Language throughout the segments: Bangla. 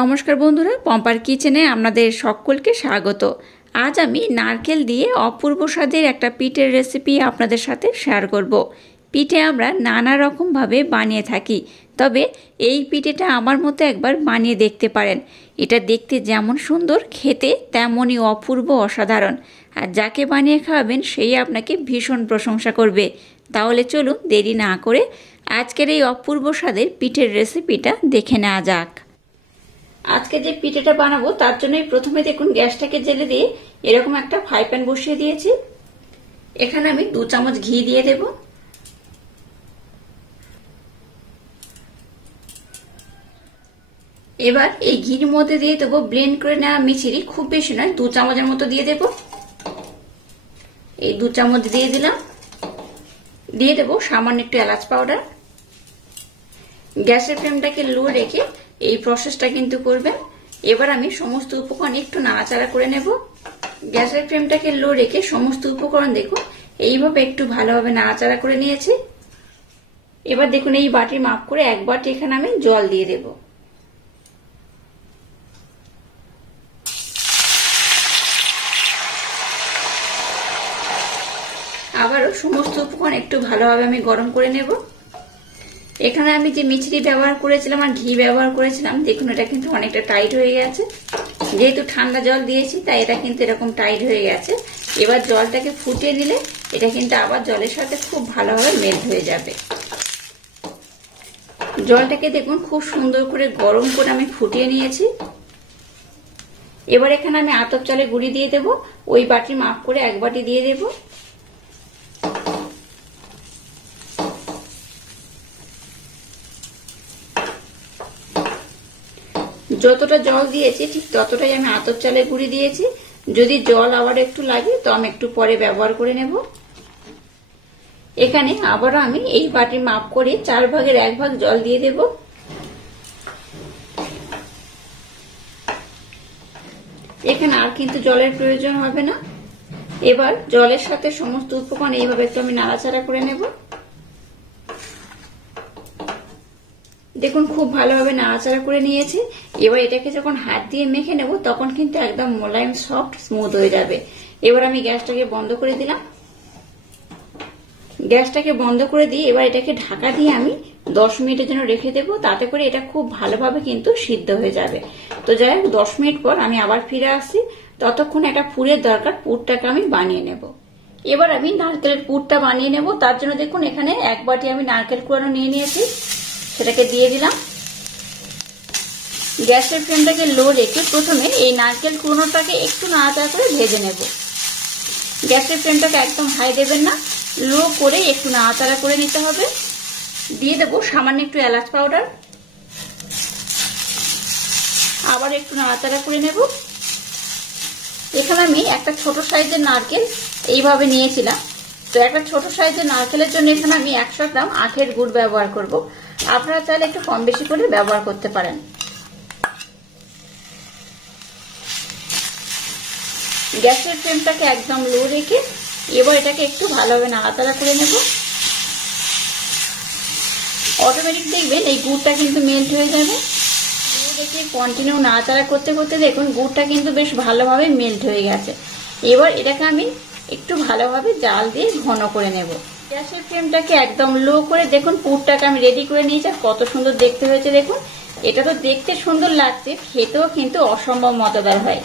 নমস্কার বন্ধুরা, পম্পার কিচেনে আপনাদের সকলকে স্বাগত। আজ আমি নারকেল দিয়ে অপূর্ব স্বাদের একটা পিঠের রেসিপি আপনাদের সাথে শেয়ার করব। পিঠে আমরা নানা রকমভাবে বানিয়ে থাকি, তবে এই পিঠেটা আমার মতো একবার বানিয়ে দেখতে পারেন। এটা দেখতে যেমন সুন্দর, খেতে তেমনই অপূর্ব অসাধারণ। আর যাকে বানিয়ে খাওয়াবেন সেই আপনাকে ভীষণ প্রশংসা করবে। তাহলে চলুন দেরি না করে আজকের এই অপূর্ব স্বাদের পিঠের রেসিপিটা দেখে নেওয়া যাক। আজকে যে পিঠেটা বানাবো তার জন্য প্রথমে দেখুন গ্যাসটাকে জেলে দিয়ে এরকম একটা ফ্রাই প্যান বসিয়ে দিয়েছি। এখানে আমি 2 চামচ ঘি দিয়ে দেব। এবার এই ঘির মধ্যে দিয়ে দেবো ব্লেন্ড করে নেওয়া মিছরি, খুব বেশি নয়, 2 চামচের মতো দিয়ে দেব। এই 2 চামচ দিয়ে দিলাম। দিয়ে দেবো সামান্য একটু এলাচ পাউডার। গ্যাসের ফ্লেমটাকে লো রেখে এই প্রসেসটা কিন্তু করবেন। এবার আমি সমস্ত উপকরণ একটু নাড়াচাড়া করে নেব। গ্যাসের ফ্লেমটাকে লো রেখে সমস্ত উপকরণ দেখুন এইভাবে একটু ভালোভাবে নাড়াচাড়া করে নিয়েছি। এবার দেখুন এই বাটির মাপ করে 1 বাটি এখানে আমি জল দিয়ে দেব। আবারও সমস্ত উপকরণ একটু ভালোভাবে আমি গরম করে নেব। এখানে আমি যে মিছরি ব্যবহার করেছিলাম আর ঘি ব্যবহার করেছিলাম, দেখুন এটা কিন্তু অনেকটা টাইট হয়ে গেছে। যেহেতু ঠান্ডা জল দিয়েছি তাই এটা কিন্তু এরকম টাইট হয়ে গেছে। এবার জলটাকে ফুটিয়ে নিলে এটা কিন্তু আবার জলের সাথে খুব ভালোভাবে মেল্ট হয়ে যাবে। জলটাকে দেখুন খুব সুন্দর করে গরম করে আমি ফুটিয়ে নিয়েছি। এবার এখানে আমি আতপ চালের গুঁড়ি দিয়ে দেব। ওই বাটির মাপ করে 1 বাটি দিয়ে দেব। যতটা জল দিয়েছি ঠিক ততটাই আমি আতপ চালের গুঁড়ি দিয়েছি। যদি জল আবার একটু লাগে তো আমি একটু পরে ব্যবহার করে নেব। এখানে আবারও আমি এই বাটির মাপ করে 4 ভাগের 1 ভাগ জল দিয়ে দেব। এখানে আর কিন্তু জলের প্রয়োজন হবে না। এবার জলের সাথে সমস্ত উপকরণ এইভাবে একটু আমি নাড়াচাড়া করে নেব। দেখুন খুব ভালোভাবে নাড়াচাড়া করে নিয়েছি। এবার এটাকে যখন হাত দিয়ে মেখে নেব তখন কিন্তু একদম মোলায়েম, সফট, স্মুথ হয়ে যাবে। এবার আমি গ্যাসটাকে বন্ধ করে দিলাম। গ্যাসটাকে বন্ধ করে দিয়ে এবার এটাকে ঢাকা দিয়ে আমি 10 মিনিটের জন্য রেখে দেব। তাতে করে এটা খুব ভালোভাবে কিন্তু সিদ্ধ হয়ে যাবে। তো যাই হোক, 10 মিনিট পর আমি আবার ফিরে আসছি। ততক্ষণ একটা পুরের দরকার, পুরটাকে আমি বানিয়ে নেব। এবার আমি নারকেলের পুরটা বানিয়ে নেব। তার জন্য দেখুন এখানে 1 বাটি আমি নারকেল কুড়ানো নিয়ে নিয়েছি, সেটাকে দিয়ে দিলাম। গ্যাসের ফ্লেমটাকে লো রেখে প্রথমে এই নারকেল কুড়োনোটাকে একটু নাড়াচাড়া করে ভেজে নেব। গ্যাসের ফ্লেমটাকে একদম হাই দেবেন না, লো করে একটু নাড়াচাড়া করে নিতে হবে। দিয়ে দেবো সামান্য একটু এলাচ পাউডার। আবার একটু নাড়াচাড়া করে নেব। এখানে আমি একটা ছোট সাইজের নারকেল এইভাবে নিয়েছিলাম। তো একটা ছোট সাইজের নারকেলের জন্য এখানে আমি 100 গ্রাম আখের গুড় ব্যবহার করব। আপনারা চাইলে একটু কম বেশি করে ব্যবহার করতে পারেন। গ্যাসের ফ্লেমটাকে একদম লো রেখে এবার এটাকে একটু ভালোভাবে নাড়াচাড়া করে নেব। অটোমেটিক দেখবেন এই গুড়টা কিন্তু মেল্ট হয়ে যাবে। লো রেখে কন্টিনিউ নাড়াচাড়া করতে করতে দেখুন গুড়টা কিন্তু বেশ ভালোভাবে মেল্ট হয়ে গেছে। এবার এটাকে আমি একটু ভালোভাবে জাল দিয়ে ঘন করে নেব। গ্যাসের ফ্লেমটাকে একদম লো করে দেখুন পুরটাকে আমি রেডি করে নিয়েছি। কত সুন্দর দেখতে হয়েছে দেখুন। এটা তো দেখতে সুন্দর লাগছে, খেতেও কিন্তু অসম্ভব মজাদার হয়।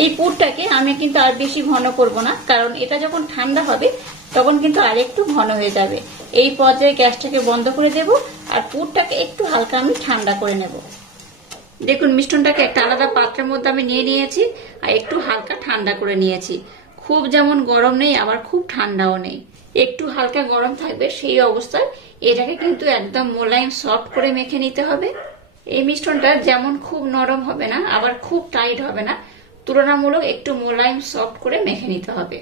এই পুরটাকে আমি কিন্তু আর বেশি ঘন করব না, কারণ এটা যখন ঠান্ডা হবে তখন কিন্তু আর একটু ঘন হয়ে যাবে। এই পর্যায়ে গ্যাসটাকে বন্ধ করে দেব আর পুরটাকে একটু হালকা আমি ঠান্ডা করে নেব। দেখুন মিশ্রণটাকে একটা আলাদা পাত্রের মধ্যে আমি নিয়ে নিয়েছি আর একটু হালকা ঠান্ডা করে নিয়েছি। খুব যেমন গরম নেই আবার খুব ঠান্ডাও নেই, একটু হালকা গরম থাকবে। সেই অবস্থায় এটাকে কিন্তু একদম মোলায়েম, সফট করে মেখে নিতে হবে। এই মিশ্রণটা যেমন খুব নরম হবে না আবার খুব টাইট হবে না, তুলনামূলক একটু মোলায়েম, সফট করে মেখে নিতে হবে।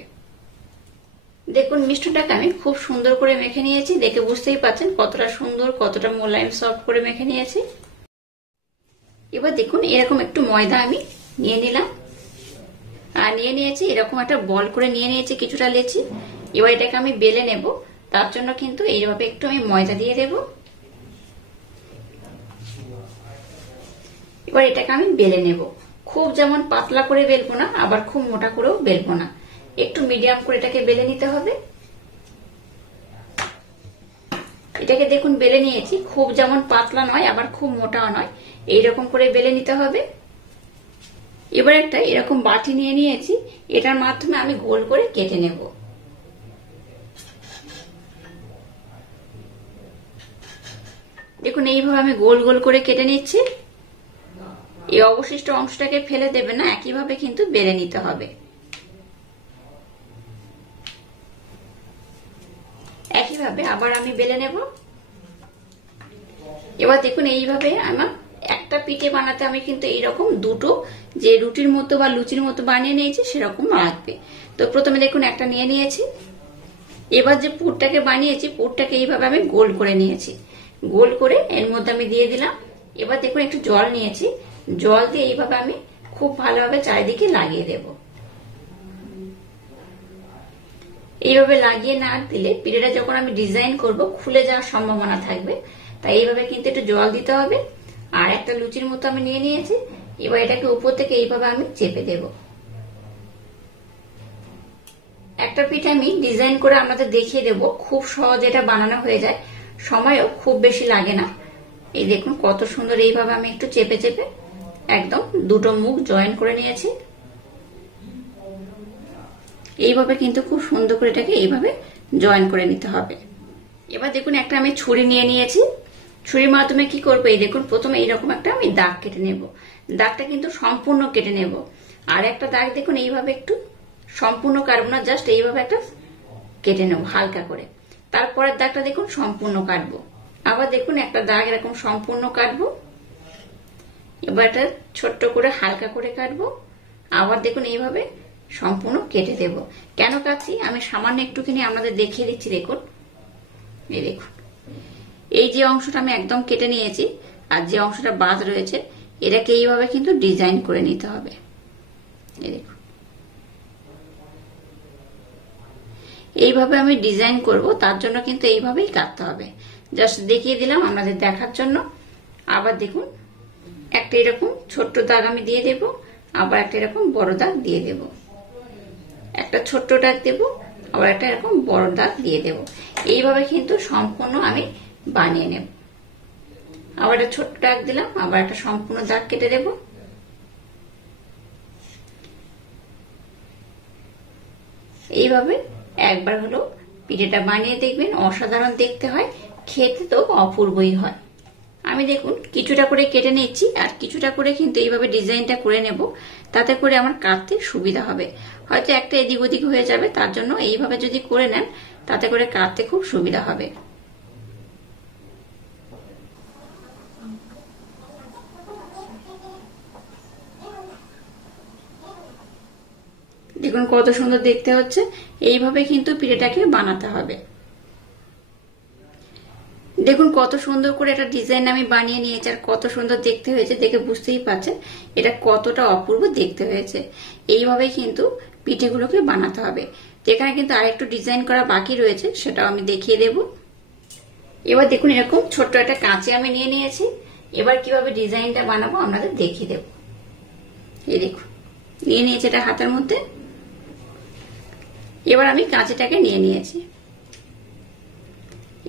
দেখুন মিশ্রণটাকে আমি খুব সুন্দর করে মেখে নিয়েছি। দেখে বুঝতেই পারছেন কতটা সুন্দর, কতটা মোলায়েম, সফট করে মেখে নিয়েছি। এবার দেখুন এরকম একটু ময়দা আমি নিয়ে নিলাম আর নিয়ে নিয়েছি এরকম একটা বল করে নিয়ে নিয়েছি কিছুটা লেচি। এবার এটাকে আমি বেলে নেব। তার জন্য কিন্তু এইভাবে একটু আমি ময়দা দিয়ে দেব। এবার এটাকে আমি বেলে নেব। খুব যেমন পাতলা করে বেলবো না, আবার খুব মোটা করেও বেলবো না, একটু মিডিয়াম করে এটাকে বেলে নিতে হবে। এটাকে দেখুন বেলে নিয়েছি, খুব যেমন পাতলা নয় আবার খুব মোটাও নয়, এইরকম করে বেলে নিতে হবে। এবার একটা এরকম বাটি নিয়ে নিয়েছি, এটার মাধ্যমে আমি গোল করে কেটে নেব। দেখুন এইভাবে আমি গোল গোল করে কেটে নিচ্ছি। এই অবশিষ্ট অংশটাকে ফেলে দেবে না, একইভাবে কিন্তু বেলে নিতে হবে। একইভাবে আবার আমি বেলে নেব। এবার দেখুন এইভাবে আমার একটা পিঠে বানাতে আমি কিন্তু এইরকম দুটো, যে রুটির মতো বা লুচির মতো বানিয়ে নিয়েছি সেরকম লাগবে। তো প্রথমে দেখুন একটা নিয়ে নিয়েছি। এবার যে পুরটাকে বানিয়েছি, পুরটাকে এইভাবে আমি গোল করে নিয়েছি। গোল করে এর মধ্যে আমি দিয়ে দিলাম। এবার দেখুন একটু জল নিয়েছি, জল দিয়ে এইভাবে আমি খুব ভালোভাবে চারিদিকে লাগিয়ে দেব। এইভাবে লাগিয়ে না দিলে পিঠেটা যখন আমি ডিজাইন করব খুলে যাওয়ার সম্ভাবনা থাকবে, তাই এইভাবে কিন্তু একটু জল দিতে হবে। আর একটা লুচির মতো আমি নিয়ে নিয়েছি, এবার এটাকে উপর থেকে এইভাবে আমি চেপে দেব। একটা পিঠে আমি ডিজাইন করে আমাদের দেখিয়ে দেব, খুব সহজ এটা বানানো হয়ে যায়, সময়ও খুব বেশি লাগে না। এই দেখুন কত সুন্দর, এইভাবে আমি একটু চেপে চেপে একদম দুটো মুখ জয়েন করে নিয়েছি। এইভাবে কিন্তু খুব সুন্দর করে এটাকে এইভাবে জয়েন করে নিতে হবে। এবার দেখুন একটা আমি ছুরি নিয়ে নিয়েছি, ছুরির মাধ্যমে কি করবো, এই দেখুন প্রথমে এইরকম একটা আমি দাগ কেটে নেব। দাগটা কিন্তু সম্পূর্ণ কেটে নেব। আর একটা দাগ দেখুন এইভাবে একটু সম্পূর্ণ কাটবো না, জাস্ট এইভাবে একটা কেটে নেব হালকা করে। তারপরের দাগটা দেখুন সম্পূর্ণ কাটবো। আবার দেখুন একটা দাগ এরকম সম্পূর্ণ কাটবো। এবার এটা ছোট্ট করে হালকা করে কাটবো। আবার দেখুন এইভাবে সম্পূর্ণ কেটে দেব। কেন কাটছি আমি সামান্য একটুখানি আপনাদের দেখিয়ে দিচ্ছি। দেখুন এই দেখুন, এই যে অংশটা আমি একদম কেটে নিয়েছি আর যে অংশটা বাদ রয়েছে, এটাকে এইভাবে কিন্তু ডিজাইন করে নিতে হবে। এই দেখুন এইভাবে আমি ডিজাইন করব, তার জন্য কিন্তু এইভাবেই কাটতে হবে। জাস্ট দেখিয়ে দিলাম আপনাদের দেখার জন্য। আবার দেখুন একটা এরকম ছোট্ট দাগ আমি দিয়ে দেব, আবার একটা এরকম বড় দাগ দিয়ে দেব। একটা ছোট্ট দাগ দেব, আবার একটা এরকম বড় দাগ দিয়ে দেব। এইভাবে কিন্তু সম্পূর্ণ আমি বানিয়ে নেব। আবার একটা ছোট্ট দাগ দিলাম, আবার একটা সম্পূর্ণ দাগ কেটে দেব। এইভাবে একবার হলো পিঠেটা বানিয়ে দেখবেন, অসাধারণ দেখতে হয়, খেতে তো অপূর্বই হয়। আমি দেখুন কিছুটা করে কেটে নিচ্ছি, আর কিছুটা করে কিন্তু এইভাবে ডিজাইনটা করে নেব, তাতে করে আমার কাটতে সুবিধা হবে। হয়তো একটা এদিক ওদিক হয়ে যাবে, তার জন্য এইভাবে যদি করে নেন তাতে করে কাটতে খুব সুবিধা হবে। দেখুন কত সুন্দর দেখতে হচ্ছে। এইভাবে কিন্তু পিঠেটাকে বানাতে হবে। দেখুন কত সুন্দর করে একটা ডিজাইন আমি বানিয়ে নিয়েছি, আর কত সুন্দর দেখতে হয়েছে, দেখে বুঝতেই পারছেন এটা কতটা অপূর্ব দেখতে হয়েছে। এইভাবে কিন্তু পিঠেগুলোকে বানাতে হবে। যেখানে কিন্তু আরেকটু ডিজাইন করা বাকি রয়েছে, সেটাও আমি দেখিয়ে দেব। এবার দেখুন এরকম ছোট্ট একটা কাঁচি আমি নিয়ে নিয়েছি। এবার কিভাবে ডিজাইনটা বানাবো আপনাদের দেখিয়ে দেব। এই দেখুন নিয়ে নিয়েছি এটা হাতের মধ্যে। এবার আমি কাঁচিটাকে নিয়ে নিয়েছি।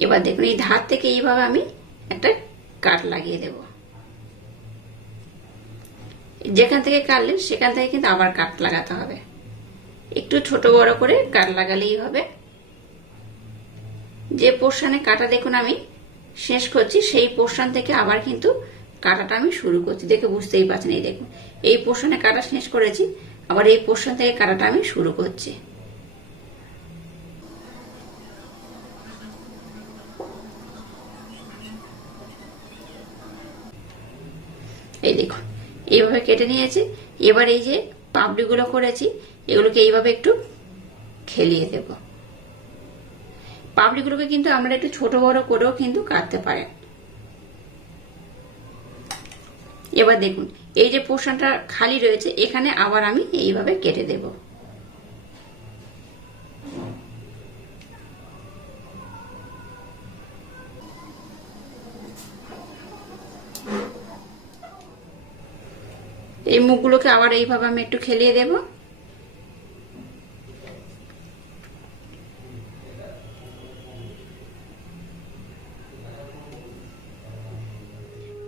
এবার দেখুন এই ধার থেকে এইভাবে আমি একটা কাট লাগিয়ে দেব। যেখান থেকে কাটলেন সেখান থেকে কিন্তু আবার কাট লাগাতে হবে। একটু ছোট বড় করে কাট লাগালেই হবে। যে পোর্শনে কাটা দেখুন আমি শেষ করছি, সেই পোর্শন থেকে আবার কিন্তু কাটাটা আমি শুরু করছি। দেখে বুঝতেই পারছেন, এই দেখুন এই পোর্শনে কাটা শেষ করেছি, আবার এই পোর্শন থেকে কাটাটা আমি শুরু করছি। এই দেখুন এইভাবে কেটে নিয়েছি। এবার এই যে পাপড়িগুলো করেছি, এগুলোকে এইভাবে একটু খেলিয়ে দেব। পাপড়িগুলোকে কিন্তু আমরা একটু ছোট বড় করেও কিন্তু কাটতে পারেন। এবার দেখুন এই যে পোর্শনটা খালি রয়েছে, এখানে আবার আমি এইভাবে কেটে দেব। এই মুখগুলোকে আবার এইভাবে আমি একটু খেলিয়ে দেব।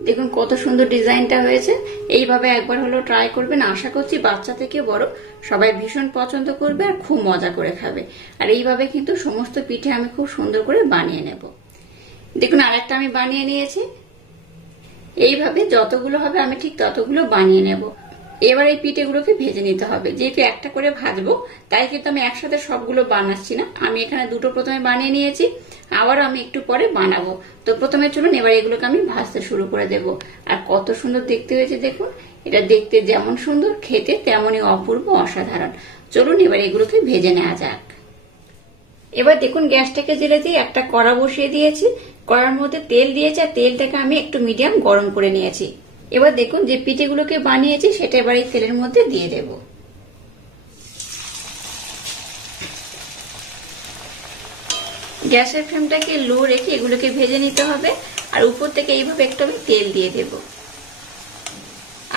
দেখুন কত সুন্দর ডিজাইনটা হয়েছে। এইভাবে একবার হলো ট্রাই করবেন, আশা করছি বাচ্চা থেকে বড় সবাই ভীষণ পছন্দ করবে আর খুব মজা করে খাবে। আর এইভাবে কিন্তু সমস্ত পিঠে আমি খুব সুন্দর করে বানিয়ে নেব। দেখুন আরেকটা আমি বানিয়ে নিয়েছি। এইভাবে যতগুলো হবে আমি ঠিক ততগুলো বানিয়ে নেব। এবার এই পিঠেগুলোকে ভেজে নিতে হবে। যেহেতু একটা করে ভাজবো তাই কিন্তু আমি একসাথে সবগুলো বানাচ্ছি না। আমি এখানে দুটো প্রথমে বানিয়ে নিয়েছি, আবার আমি একটু পরে বানাবো। তো প্রথমে চলুন এবার এগুলোকে আমি ভাজতে শুরু করে দেব। আর কত সুন্দর দেখতে হয়েছে দেখুন। এটা দেখতে যেমন সুন্দর, খেতে তেমনই অপূর্ব, অসাধারণ। চলুন এবার এগুলোকে ভেজে নেওয়া যাক। এবার দেখুন গ্যাসটাকে জেলে দিয়ে একটা কড়া বসিয়ে দিয়েছি। কড়ার মধ্যে তেল দিয়েছি আর তেলটাকে আমি একটু মিডিয়াম গরম করে নিয়েছি। এবার দেখুন যে পিঠেগুলোকে বানিয়েছি সেটা এবার এই তেলের মধ্যে দিয়ে দেব। গ্যাসের ফ্লেমটাকে লো রেখে এগুলোকে ভেজে নিতে হবে। আর উপর থেকে এইভাবে একটু আমি তেল দিয়ে দেব।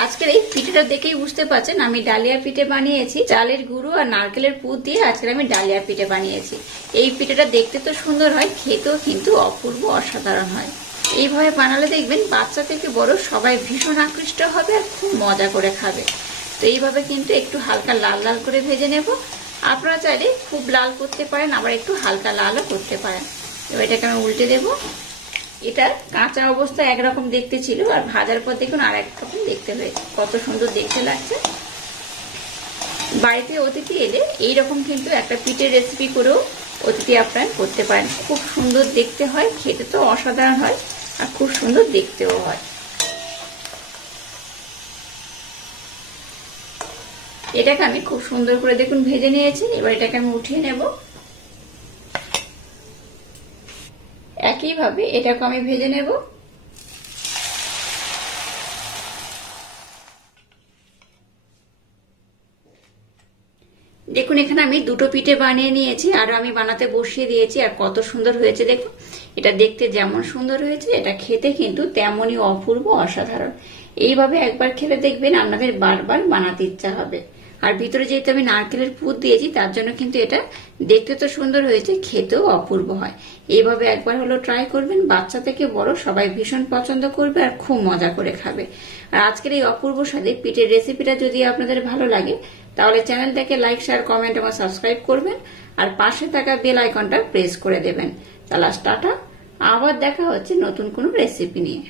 আজকের এই পিঠেটা দেখেই বুঝতে পারছেন আমি ডালিয়া পিঠে বানিয়েছি। চালের গুঁড়ো আর নারকেলের পুর দিয়ে আজকের আমি ডালিয়া পিঠে বানিয়েছি। এই পিঠেটা দেখতে তো সুন্দর হয়, খেতেও কিন্তু অপূর্ব, অসাধারণ হয়। এইভাবে বানালে দেখবেন বাচ্চা থেকে বড় সবাই ভীষণ আকৃষ্ট হবে আর খুব মজা করে খাবে। তো এইভাবে কিন্তু একটু হালকা লাল লাল করে ভেজে নেব। আপনারা চাইলে খুব লাল করতে পারেন, আবার একটু হালকা লালও করতে পারেন। এবার এটাকে আমি উল্টে দেব। এটা কাঁচা অবস্থায় একরকম দেখতে ছিল, আর ভাজার পর দেখুন আর একরকম দেখতে হয়েছে। কত সুন্দর দেখতে লাগছে। বাড়িতে অতিথি এলে এইরকম কিন্তু একটা পিঠের রেসিপি করেও অতিথি আপ্যায়ন করতে পারেন। খুব সুন্দর দেখতে হয়, খেতে তো অসাধারণ হয় আর খুব সুন্দর দেখতেও হয়। এটাকে আমি খুব সুন্দর করে দেখুন ভেজে নিয়েছি। এবার এটাকে আমি উঠিয়ে নেব। একইভাবে এটাকে আমি ভেজে নেব। দেখুন এখানে আমি দুটো পিঠে বানিয়ে নিয়েছি, আর আমি বানাতে বসিয়ে দিয়েছি। আর কত সুন্দর হয়েছে দেখুন। এটা দেখতে যেমন সুন্দর হয়েছে, এটা খেতে কিন্তু তেমনই অপূর্ব, অসাধারণ। এইভাবে একবার খেলে দেখবেন আপনাদের বারবার বানাতে ইচ্ছা হবে। আর ভিতরে যেহেতু আমি নারকেলের পুর দিয়েছি তার জন্য কিন্তু এটা দেখতে তো সুন্দর হয়েছে, খেতেও অপূর্ব হয়। এইভাবে একবার হলো ট্রাই করবেন, বাচ্চা থেকে বড় সবাই ভীষণ পছন্দ করবে আর খুব মজা করে খাবে। আর আজকের এই অপূর্ব স্বাদে পিঠের রেসিপিটা যদি আপনাদের ভালো লাগে তাহলে চ্যানেলটাকে লাইক, শেয়ার, কমেন্ট এবং সাবস্ক্রাইব করবেন। আর পাশে থাকা বেল আইকনটা প্রেস করে দেবেন। তাহলে টাটা, আবার দেখা হচ্ছে নতুন কোনো রেসিপি নিয়ে।